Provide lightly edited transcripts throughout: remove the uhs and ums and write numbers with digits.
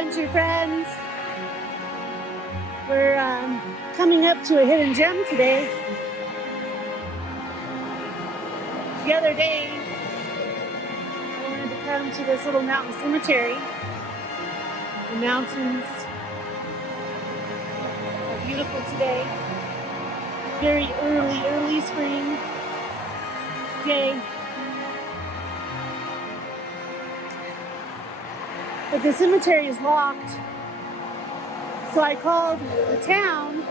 adventure friends. We're coming up to a hidden gem today. The other day, I wanted to come to this little mountain cemetery. The mountains are beautiful today. Very early spring day. But the cemetery is locked. So I called the town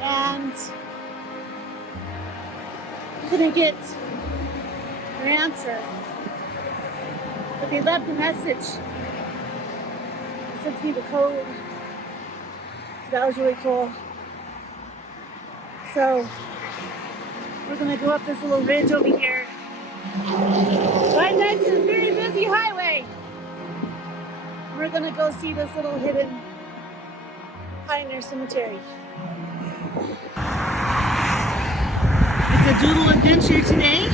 and couldn't get an answer. But they left a message. They sent me the code. So that was really cool. So we're gonna go up this little ridge over here. Right next to this very busy highway. We're gonna go see this little hidden pioneer cemetery. It's a doodle adventure today.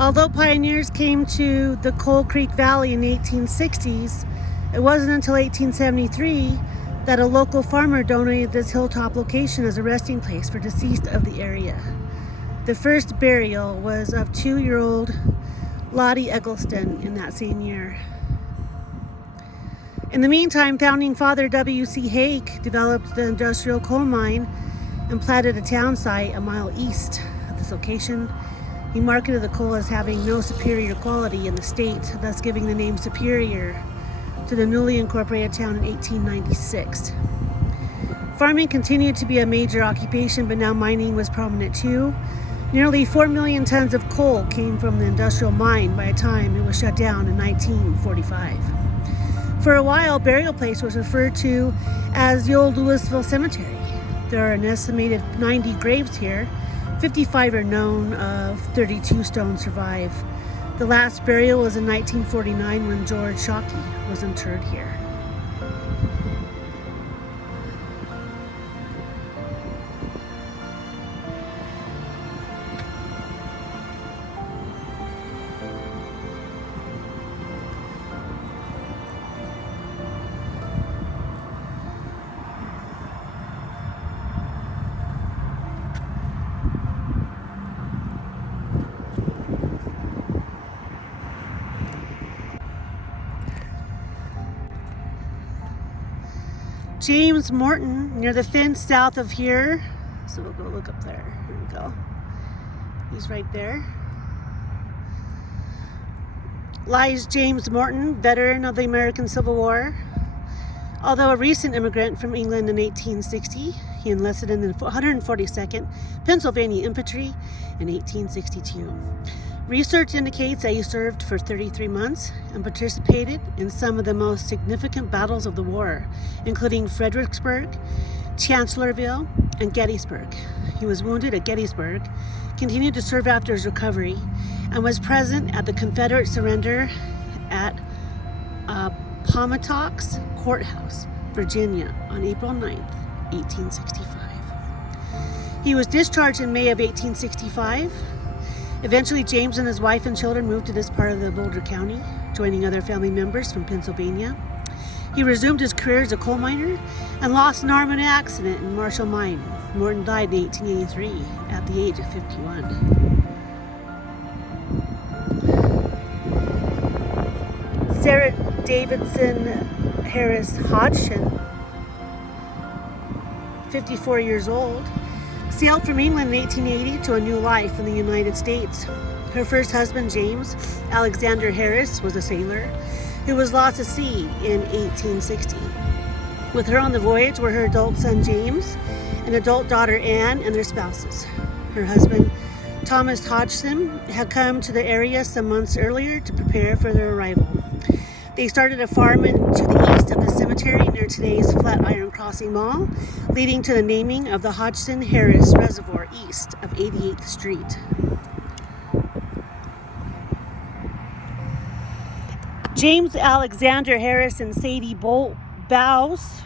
Although pioneers came to the Coal Creek Valley in the 1860s, it wasn't until 1873 that a local farmer donated this hilltop location as a resting place for deceased of the area. The first burial was of 2-year-old Lottie Eggleston in that same year. In the meantime, founding father W.C. Haig developed the industrial coal mine and platted a town site a mile east of this location. He marketed the coal as having no superior quality in the state, thus giving the name Superior to the newly incorporated town in 1896. Farming continued to be a major occupation, but now mining was prominent too. Nearly 4 million tons of coal came from the industrial mine by the time it was shut down in 1945. For a while, burial place was referred to as the old Lewisville Cemetery. There are an estimated 90 graves here. 55 are known of, 32 stone survive. The last burial was in 1949 when George Shockey was interred here. James Morton, near the fence south of here. So we'll go look up there. Here we go. He's right there. Lies James Morton, veteran of the American Civil War. Although a recent immigrant from England in 1860, he enlisted in the 142nd Pennsylvania Infantry in 1862. Research indicates that he served for 33 months and participated in some of the most significant battles of the war, including Fredericksburg, Chancellorsville, and Gettysburg. He was wounded at Gettysburg, continued to serve after his recovery, and was present at the Confederate surrender at Appomattox Courthouse, Virginia, on April 9th, 1865. He was discharged in May of 1865 Eventually, James and his wife and children moved to this part of the Boulder County, joining other family members from Pennsylvania. He resumed his career as a coal miner and lost an arm in an accident in Marshall Mine. Morton died in 1883 at the age of 51. Sarah Davidson Harris Hodgson, 54 years old, sailed from England in 1880 to a new life in the United States. Her first husband, James Alexander Harris, was a sailor who was lost at sea in 1860. With her on the voyage were her adult son, James, an adult daughter, Anne, and their spouses. Her husband, Thomas Hodgson, had come to the area some months earlier to prepare for their arrival. They started a farm to the east of the cemetery near today's Flatiron Crossing Mall, leading to the naming of the Hodgson-Harris Reservoir east of 88th Street. James Alexander Harris and Sadie Bowes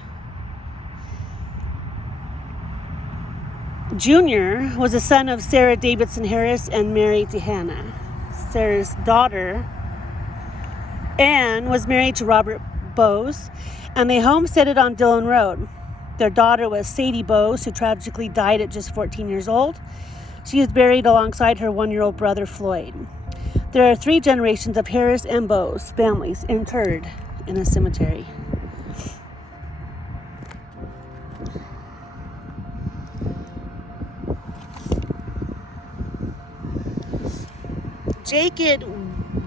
Jr. was a son of Sarah Davidson Harris and married to Hannah. Sarah's daughter, Anne, was married to Robert Bowes, and they homesteaded on Dillon Road. Their daughter was Sadie Bowes, who tragically died at just 14 years old. She is buried alongside her 1-year-old brother, Floyd. There are 3 generations of Harris and Bowes families interred in the cemetery. Jake at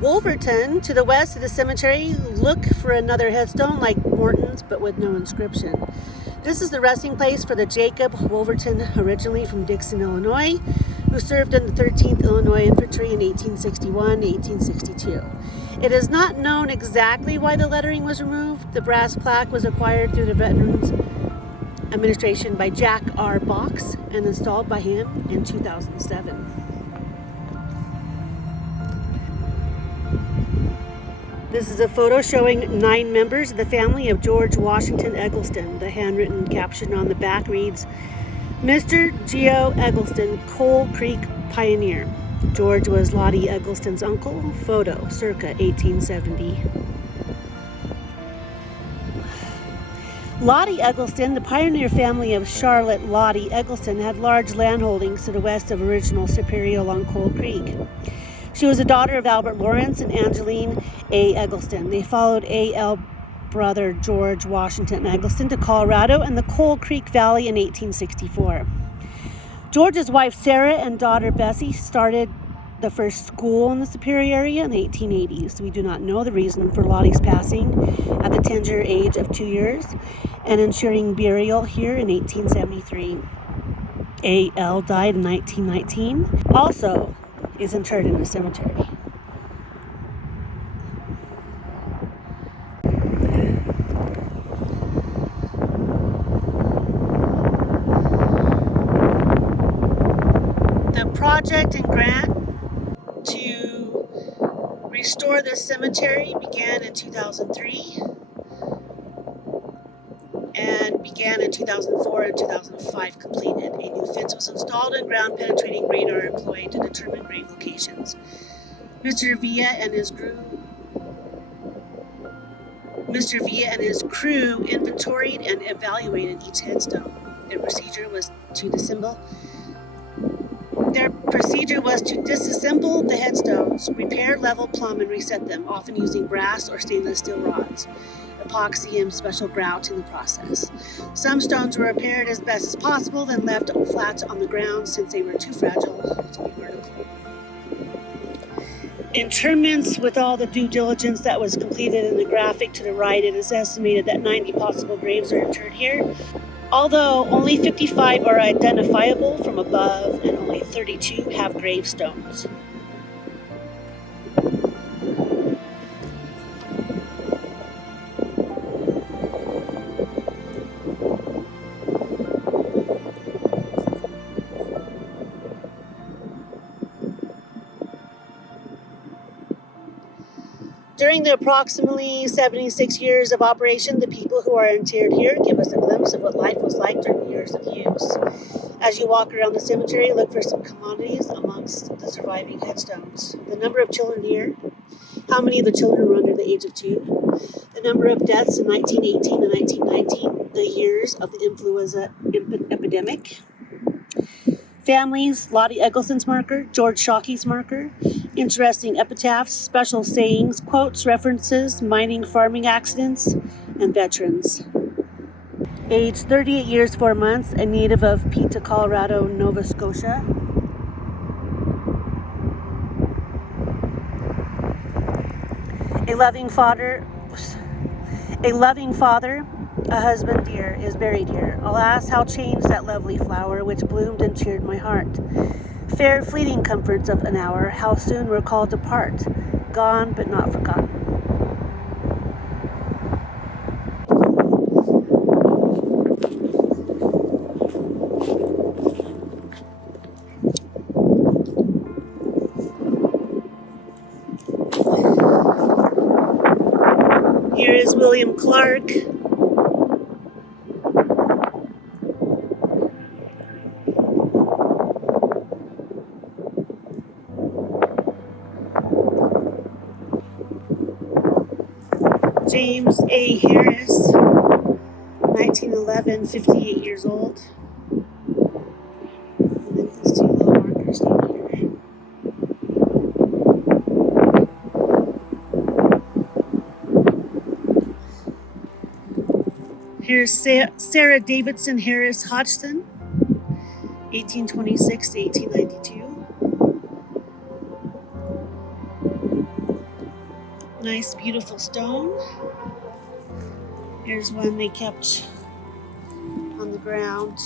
Wolverton, to the west of the cemetery, look for another headstone like Morton's but with no inscription. This is the resting place for the Jacob Wolverton, originally from Dixon, Illinois, who served in the 13th Illinois Infantry in 1861-1862. It is not known exactly why the lettering was removed. The brass plaque was acquired through the Veterans Administration by Jack R. Box and installed by him in 2007. This is a photo showing 9 members of the family of George Washington Eggleston. The handwritten caption on the back reads, Mr. Geo Eggleston, Coal Creek Pioneer. George was Lottie Eggleston's uncle. Photo, circa 1870. Lottie Eggleston, the pioneer family of Charlotte Lottie Eggleston, had large landholdings to the west of original Superior along Coal Creek. She was a daughter of Albert Lawrence and Angeline A. Eggleston. They followed A.L. brother George Washington Eggleston to Colorado and the Coal Creek Valley in 1864. George's wife Sarah and daughter Bessie started the first school in the Superior area in the 1880s. We do not know the reason for Lottie's passing at the tender age of 2 years and ensuring burial here in 1873. A.L. died in 1919. Also is interred in the cemetery. The project and grant to restore the cemetery began in 2003 and began in 2004 and 2005 completed. A new fence was installed and ground penetrating radar employed to determine grave locations. Mr. Villa and his crew inventoried and evaluated each headstone. Their procedure was to disassemble the headstones, repair, level, plumb, and reset them, often using brass or stainless steel rods, epoxy, and special grout in the process. Some stones were repaired as best as possible, then left flat on the ground since they were too fragile to be vertical. Interments, with all the due diligence that was completed in the graphic to the right, it is estimated that 90 possible graves are interred here, although only 55 are identifiable from above and only 32 have gravestones. During the approximately 76 years of operation, the people who are interred here give us a glimpse of what life was like during the years of use. As you walk around the cemetery, look for some commodities amongst the surviving headstones. The number of children here, how many of the children were under the age of 2, the number of deaths in 1918 and 1919, the years of the influenza epidemic, families, Lottie Eggleston's marker, George Shockey's marker, interesting epitaphs, special sayings, quotes, references, mining, farming accidents, and veterans. Age 38 years, 4 months, a native of Pita, Colorado, Nova Scotia. A loving father, a husband dear, is buried here. Alas, how changed that lovely flower, which bloomed and cheered my heart. Fair fleeting comforts of an hour, how soon we're called to part, gone but not forgotten. Here is William Clark. James A. Harris, 1911, 58 years old. And then his 2 little markers down here. Here's Sarah Davidson Harris Hodgson, 1826 to 1892. Nice, beautiful stone. Here's one they kept on the ground.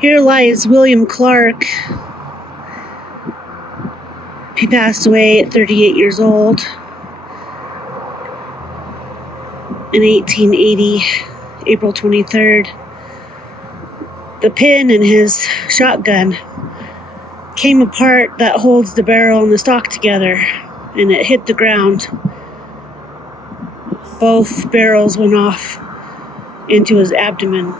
Here lies William Clark. He passed away at 38 years old in 1880, April 23rd. The pin in his shotgun came apart that holds the barrel and the stock together, and it hit the ground. Both barrels went off into his abdomen.